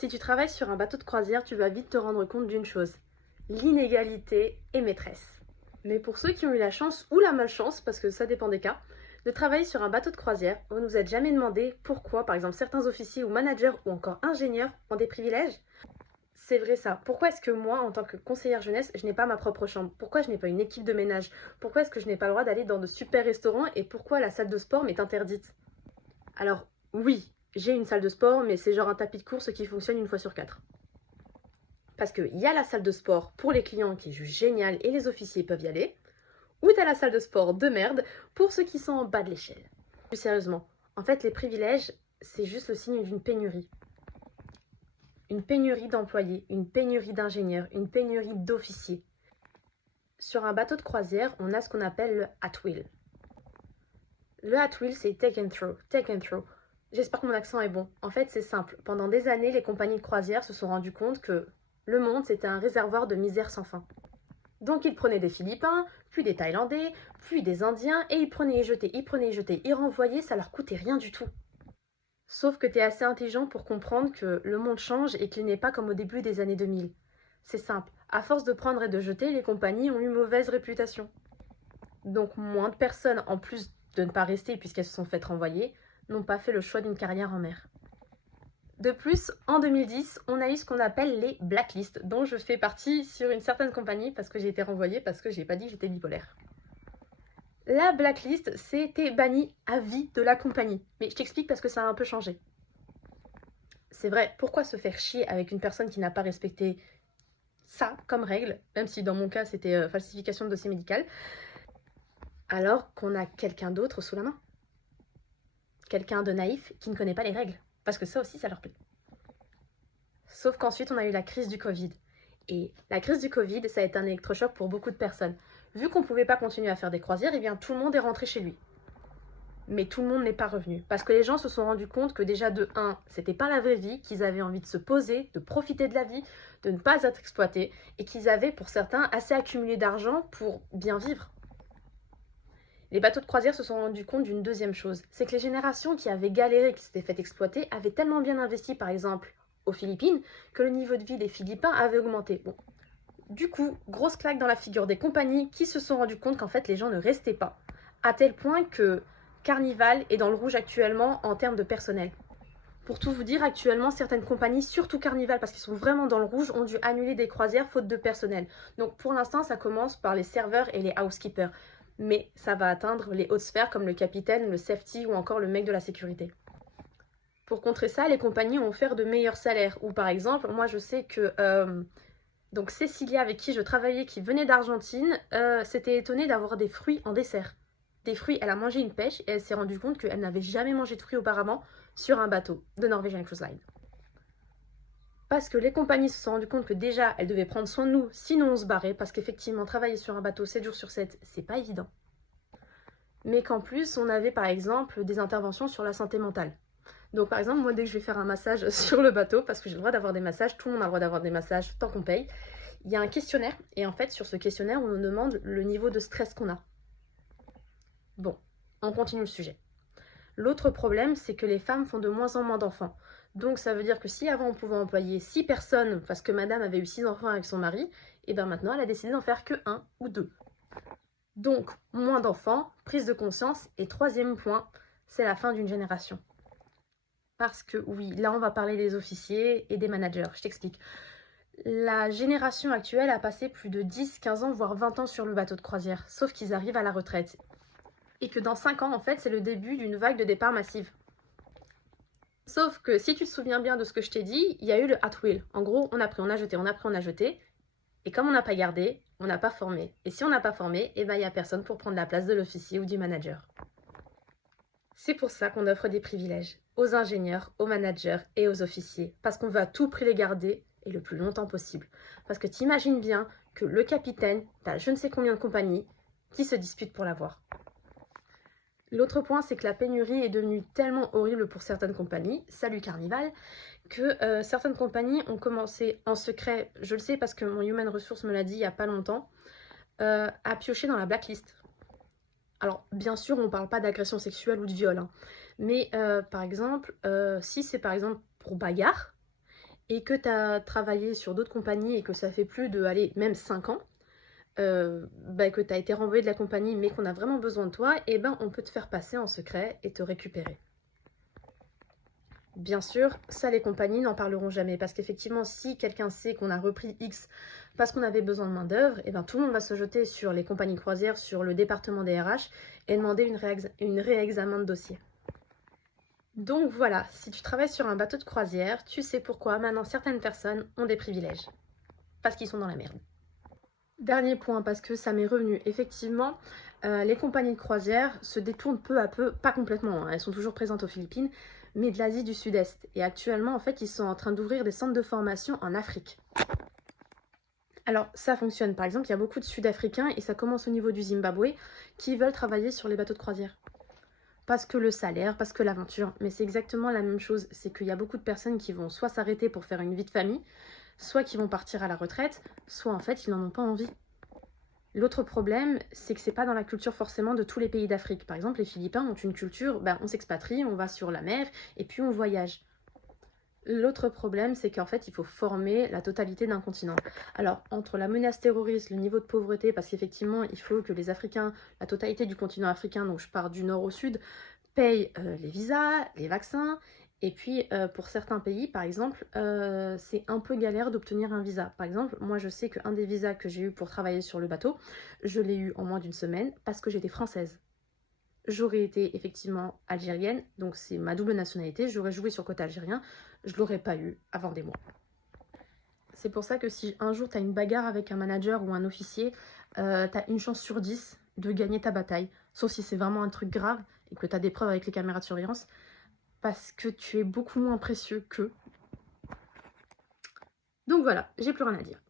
Si tu travailles sur un bateau de croisière, tu vas vite te rendre compte d'une chose. L'inégalité est maîtresse. Mais pour ceux qui ont eu la chance ou la malchance, parce que ça dépend des cas, de travailler sur un bateau de croisière, on ne nous a jamais demandé pourquoi, par exemple, certains officiers ou managers ou encore ingénieurs ont des privilèges. C'est vrai ça. Pourquoi est-ce que moi, en tant que conseillère jeunesse, je n'ai pas ma propre chambre? Pourquoi je n'ai pas une équipe de ménage? Pourquoi est-ce que je n'ai pas le droit d'aller dans de super restaurants? Et pourquoi la salle de sport m'est interdite? Alors, oui, j'ai une salle de sport, mais c'est genre un tapis de course qui fonctionne une fois sur 4. Parce qu'il y a la salle de sport pour les clients qui est juste géniale et les officiers peuvent y aller, ou t'as la salle de sport de merde pour ceux qui sont en bas de l'échelle. Plus sérieusement, en fait, les privilèges, c'est juste le signe d'une pénurie. Une pénurie d'employés, une pénurie d'ingénieurs, une pénurie d'officiers. Sur un bateau de croisière, on a ce qu'on appelle le at will. Le at will, c'est take and throw, take and throw. J'espère que mon accent est bon. En fait, c'est simple. Pendant des années, les compagnies de croisière se sont rendues compte que le monde, c'était un réservoir de misère sans fin. Donc, ils prenaient des Philippins, puis des Thaïlandais, puis des Indiens, et ils prenaient et jetaient, ils renvoyaient, ça leur coûtait rien du tout. Sauf que t'es assez intelligent pour comprendre que le monde change et qu'il n'est pas comme au début des années 2000. C'est simple. À force de prendre et de jeter, les compagnies ont eu mauvaise réputation. Donc, moins de personnes, en plus de ne pas rester puisqu'elles se sont faites renvoyer, n'ont pas fait le choix d'une carrière en mer. De plus, en 2010, on a eu ce qu'on appelle les blacklists, dont je fais partie sur une certaine compagnie parce que j'ai été renvoyée parce que j'ai pas dit que j'étais bipolaire. La blacklist, c'était banni à vie de la compagnie. Mais je t'explique parce que ça a un peu changé. C'est vrai, pourquoi se faire chier avec une personne qui n'a pas respecté ça comme règle, même si dans mon cas c'était falsification de dossier médical, alors qu'on a quelqu'un d'autre sous la main? Quelqu'un de naïf qui ne connaît pas les règles. Parce que ça aussi, ça leur plaît. Sauf qu'ensuite, on a eu la crise du Covid. Et la crise du Covid, ça a été un électrochoc pour beaucoup de personnes. Vu qu'on ne pouvait pas continuer à faire des croisières, eh bien tout le monde est rentré chez lui. Mais tout le monde n'est pas revenu. Parce que les gens se sont rendus compte que déjà de 1, c'était pas la vraie vie, qu'ils avaient envie de se poser, de profiter de la vie, de ne pas être exploités, et qu'ils avaient, pour certains, assez accumulé d'argent pour bien vivre. Les bateaux de croisière se sont rendus compte d'une deuxième chose, c'est que les générations qui avaient galéré, qui s'étaient fait exploiter, avaient tellement bien investi, par exemple, aux Philippines, que le niveau de vie des Philippins avait augmenté. Bon. Du coup, grosse claque dans la figure des compagnies qui se sont rendus compte qu'en fait les gens ne restaient pas. À tel point que Carnival est dans le rouge actuellement en termes de personnel. Pour tout vous dire, actuellement, certaines compagnies, surtout Carnival, parce qu'ils sont vraiment dans le rouge, ont dû annuler des croisières faute de personnel. Donc pour l'instant, ça commence par les serveurs et les housekeepers. Mais ça va atteindre les hautes sphères comme le capitaine, le safety ou encore le mec de la sécurité. Pour contrer ça, les compagnies ont offert de meilleurs salaires. Ou par exemple, moi je sais que donc Cécilia avec qui je travaillais, qui venait d'Argentine, s'était étonnée d'avoir des fruits en dessert. Des fruits, elle a mangé une pêche et elle s'est rendue compte qu'elle n'avait jamais mangé de fruits auparavant sur un bateau de Norwegian Cruise Line. Parce que les compagnies se sont rendues compte que déjà, elles devaient prendre soin de nous, sinon on se barrait, parce qu'effectivement, travailler sur un bateau 7 jours sur 7, c'est pas évident. Mais qu'en plus, on avait par exemple des interventions sur la santé mentale. Donc par exemple, moi dès que je vais faire un massage sur le bateau, parce que j'ai le droit d'avoir des massages, tout le monde a le droit d'avoir des massages tant qu'on paye, il y a un questionnaire, et en fait sur ce questionnaire, on nous demande le niveau de stress qu'on a. Bon, on continue le sujet. L'autre problème, c'est que les femmes font de moins en moins d'enfants. Donc ça veut dire que si avant on pouvait employer 6 personnes parce que madame avait eu 6 enfants avec son mari, et bien maintenant elle a décidé d'en faire que 1 ou 2. Donc moins d'enfants, prise de conscience, et troisième point, c'est la fin d'une génération. Parce que oui, là on va parler des officiers et des managers, je t'explique. La génération actuelle a passé plus de 10, 15 ans, voire 20 ans sur le bateau de croisière, sauf qu'ils arrivent à la retraite. Et que dans 5 ans, en fait, c'est le début d'une vague de départ massive. Sauf que si tu te souviens bien de ce que je t'ai dit, il y a eu le at will. En gros, on a pris, on a jeté, on a pris, on a jeté. Et comme on n'a pas gardé, on n'a pas formé. Et si on n'a pas formé, eh ben, il n'y a personne pour prendre la place de l'officier ou du manager. C'est pour ça qu'on offre des privilèges aux ingénieurs, aux managers et aux officiers. Parce qu'on veut à tout prix les garder et le plus longtemps possible. Parce que t'imagines bien que le capitaine, t'as je ne sais combien de compagnies qui se disputent pour l'avoir. L'autre point, c'est que la pénurie est devenue tellement horrible pour certaines compagnies, salut Carnival, que certaines compagnies ont commencé en secret, je le sais parce que mon Human Resource me l'a dit il n'y a pas longtemps, à piocher dans la blacklist. Alors, bien sûr, on ne parle pas d'agression sexuelle ou de viol, hein, mais par exemple, si c'est par exemple pour bagarre, et que tu as travaillé sur d'autres compagnies et que ça fait plus de, allez, même 5 ans, que tu as été renvoyé de la compagnie mais qu'on a vraiment besoin de toi, et ben on peut te faire passer en secret et te récupérer. Bien sûr, ça les compagnies n'en parleront jamais parce qu'effectivement si quelqu'un sait qu'on a repris X parce qu'on avait besoin de main d'œuvre, et ben tout le monde va se jeter sur les compagnies croisières, sur le département des RH et demander une réexamen de dossier. Donc voilà, si tu travailles sur un bateau de croisière, tu sais pourquoi maintenant certaines personnes ont des privilèges. Parce qu'ils sont dans la merde. Dernier point, parce que ça m'est revenu, effectivement, les compagnies de croisière se détournent peu à peu, pas complètement, hein, elles sont toujours présentes aux Philippines, mais de l'Asie du Sud-Est. Et actuellement, en fait, ils sont en train d'ouvrir des centres de formation en Afrique. Alors, ça fonctionne. Par exemple, il y a beaucoup de Sud-Africains, et ça commence au niveau du Zimbabwe, qui veulent travailler sur les bateaux de croisière. Parce que le salaire, parce que l'aventure, mais c'est exactement la même chose. C'est qu'il y a beaucoup de personnes qui vont soit s'arrêter pour faire une vie de famille, soit qui vont partir à la retraite, soit en fait ils n'en ont pas envie. L'autre problème, c'est que c'est pas dans la culture forcément de tous les pays d'Afrique. Par exemple, les Philippins ont une culture, on s'expatrie, on va sur la mer et puis on voyage. L'autre problème, c'est qu'en fait, il faut former la totalité d'un continent. Alors, entre la menace terroriste, le niveau de pauvreté, parce qu'effectivement, il faut que les Africains, la totalité du continent africain, donc je pars du nord au sud, payent les visas, les vaccins. Et puis, pour certains pays, par exemple, c'est un peu galère d'obtenir un visa. Par exemple, moi, je sais qu'un des visas que j'ai eu pour travailler sur le bateau, je l'ai eu en moins d'une semaine parce que j'étais française. J'aurais été effectivement algérienne, donc c'est ma double nationalité, j'aurais joué sur le côté algérien, je l'aurais pas eu avant des mois. C'est pour ça que si un jour tu as une bagarre avec un manager ou un officier, tu as une chance sur 10 de gagner ta bataille, sauf si c'est vraiment un truc grave et que tu as des preuves avec les caméras de surveillance, parce que tu es beaucoup moins précieux qu'eux. Donc voilà, j'ai plus rien à dire.